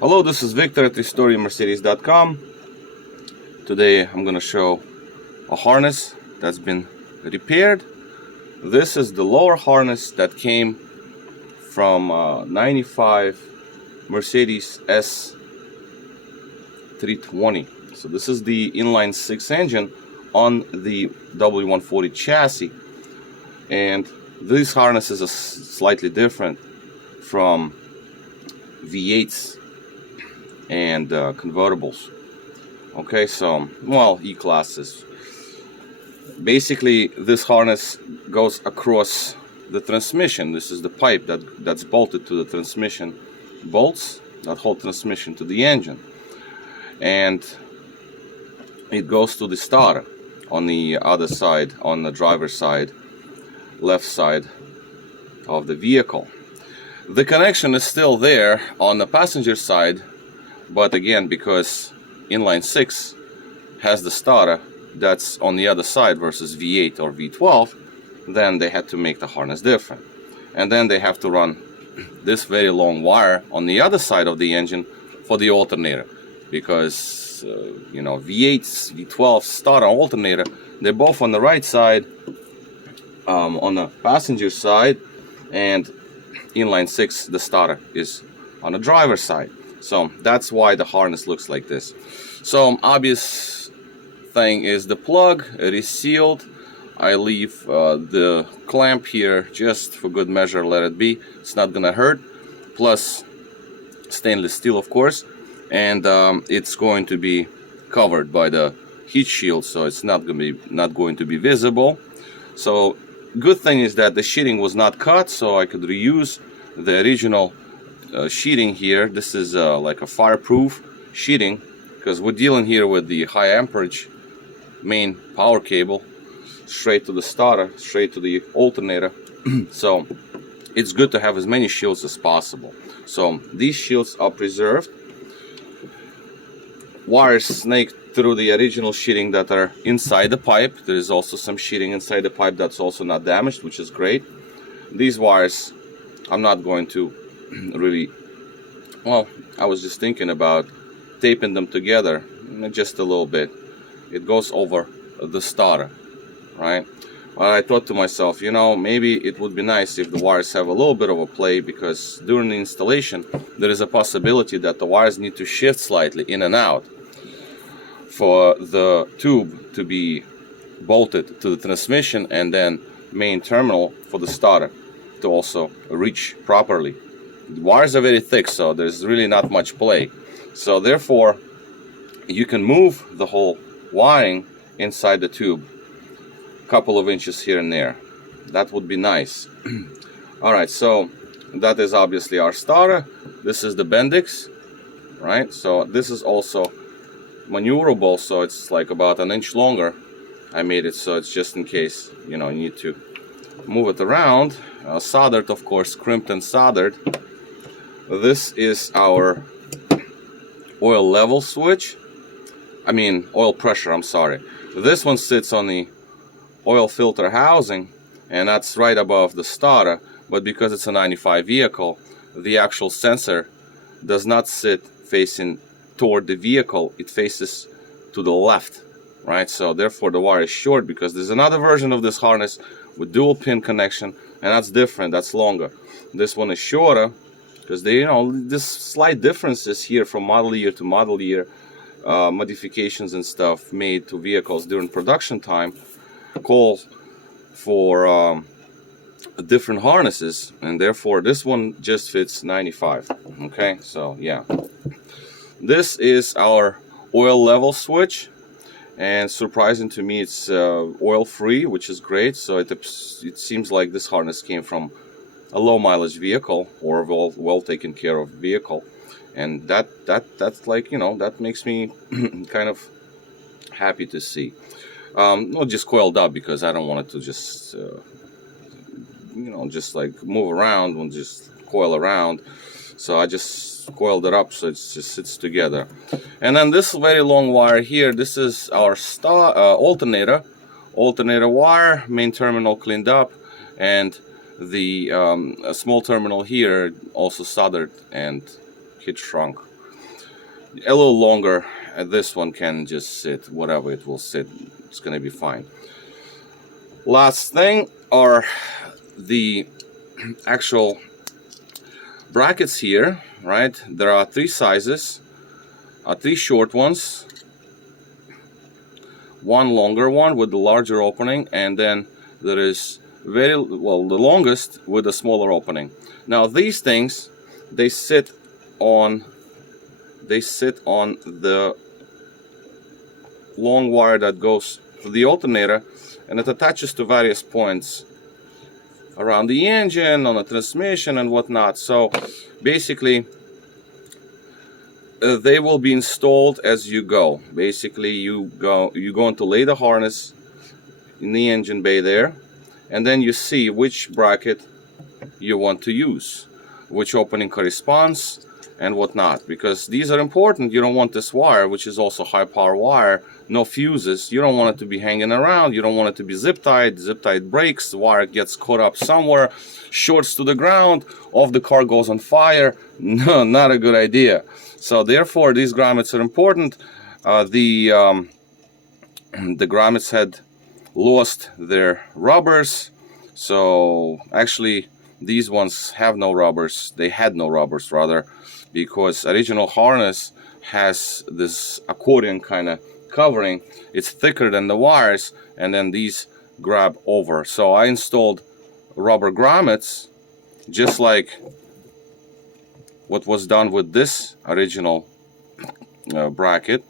Hello, this is Victor at RestoreYourMercedes.com. Today I'm going to show a harness that's been repaired. This is the lower harness that came from 95 Mercedes S320. So this is the inline 6 engine on the W140 chassis, and this harness is slightly different from V8s and convertibles. Okay, so, well, E-classes. Basically, this harness goes across the transmission. This is the pipe that's bolted to the transmission bolts that hold transmission to the engine, and it goes to the starter on the other side, on the driver's side, left side of the vehicle. The connection is still there on the passenger side, but again, because inline 6 has the starter that's on the other side versus V8 or V12, then they had to make the harness different. And then they have to run this very long wire on the other side of the engine for the alternator, because V8's, V12's starter alternator, they're both on the right side, on the passenger side, and inline 6, the starter, is on the driver's side. So that's why the harness looks like this. So obvious thing is the plug. It is sealed. I leave the clamp here just for good measure. Let it be. It's not gonna hurt. Plus stainless steel, of course, and it's going to be covered by the heat shield, so it's not going to be visible. So good thing is that the sheeting was not cut, so I could reuse the original sheeting here. This is like a fireproof sheeting, because we're dealing here with the high amperage main power cable straight to the starter, straight to the alternator. So it's good to have as many shields as possible. So these shields are preserved. Wires snaked through the original sheeting that are inside the pipe. There is also some sheeting inside the pipe that's also not damaged, which is great. These wires, I'm not going to really, well, I was just thinking about taping them together just a little bit. It goes over the starter, right? Well, I thought to myself, maybe it would be nice if the wires have a little bit of a play, because during the installation there is a possibility that the wires need to shift slightly in and out for the tube to be bolted to the transmission, and then main terminal for the starter to also reach properly. The wires are very thick, so there's really not much play. So therefore, you can move the whole wiring inside the tube a couple of inches here and there. That would be nice. Alright, so that is obviously our starter. This is the Bendix, right? So this is also maneuverable, so it's like about an inch longer. I made it so it's just in case you need to move it around. Soldered, of course, crimped and soldered. This is our oil level switch. Oil pressure, I'm sorry. This one sits on the oil filter housing, and that's right above the starter, but because it's a 95 vehicle, the actual sensor does not sit facing toward the vehicle, it faces to the left, right? So therefore the wire is short, because there's another version of this harness with dual pin connection, and that's different, that's longer. This one is shorter, because this slight differences here from model year to model year, modifications and stuff made to vehicles during production time calls for different harnesses, and therefore this one just fits 95. Okay, so yeah, this is our oil level switch, and surprising to me, it's oil free, which is great. So it seems like this harness came from a low mileage vehicle or a well taken care of vehicle, and that's like, that makes me kind of happy to see. Not just coiled up, because I don't want it to just just like move around and just coil around. So I just coiled it up so it just sits together. And then this very long wire here, this is our alternator wire, main terminal cleaned up, and the small terminal here also soldered and heat shrunk. a little longer. This one can just sit whatever it will sit. It's gonna be fine. Last thing are the actual brackets here, right? There are three sizes, three short ones, one longer one with the larger opening, and then there is the longest with a smaller opening. Now these things, they sit on the long wire that goes to the alternator, and it attaches to various points around the engine, on the transmission and whatnot. So basically they will be installed as you go. Basically you're going to lay the harness in the engine bay there, and then you see which bracket you want to use, which opening corresponds and whatnot, because these are important. You don't want this wire, which is also high power wire, no fuses. You don't want it to be hanging around. You don't want it to be zip tied. Zip tied breaks, the wire gets caught up somewhere, shorts to the ground, off the car goes on fire. No, not a good idea. So therefore these grommets are important. The grommets had lost their rubbers, so actually these ones have no rubbers. They had no rubbers rather, because original harness has this accordion kind of covering. It's thicker than the wires, and then these grab over. So I installed rubber grommets, just like what was done with this original bracket.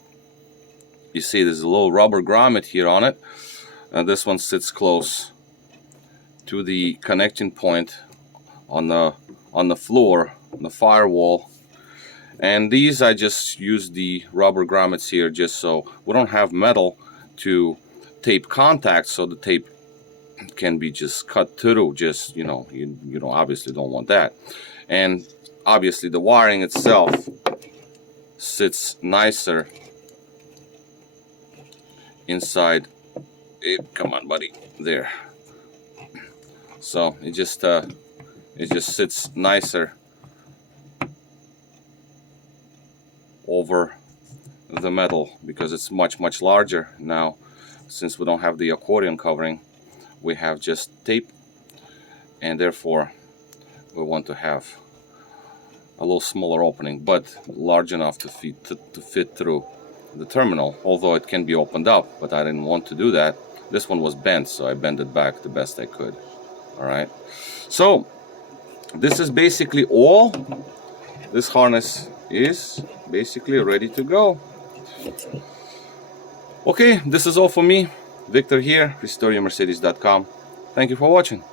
You see there's a little rubber grommet here on it, and this one sits close to the connecting point on the floor, on the firewall. And these, I just use the rubber grommets here just so we don't have metal to tape contacts, so the tape can be just cut through. Just, you know, you don't, obviously don't want that. And obviously the wiring itself sits nicer inside it. Come on, buddy, there. So it just sits nicer over the metal, because it's much larger now. Since we don't have the accordion covering, we have just tape, and therefore we want to have a little smaller opening, but large enough to fit through the terminal, although it can be opened up, but I didn't want to do that. This one was bent, so I bent it back the best I could. All right, so this is basically all. This harness is basically ready to go. Okay, this is all for me. Victor here, RestoreYourMercedes.com. Thank you for watching.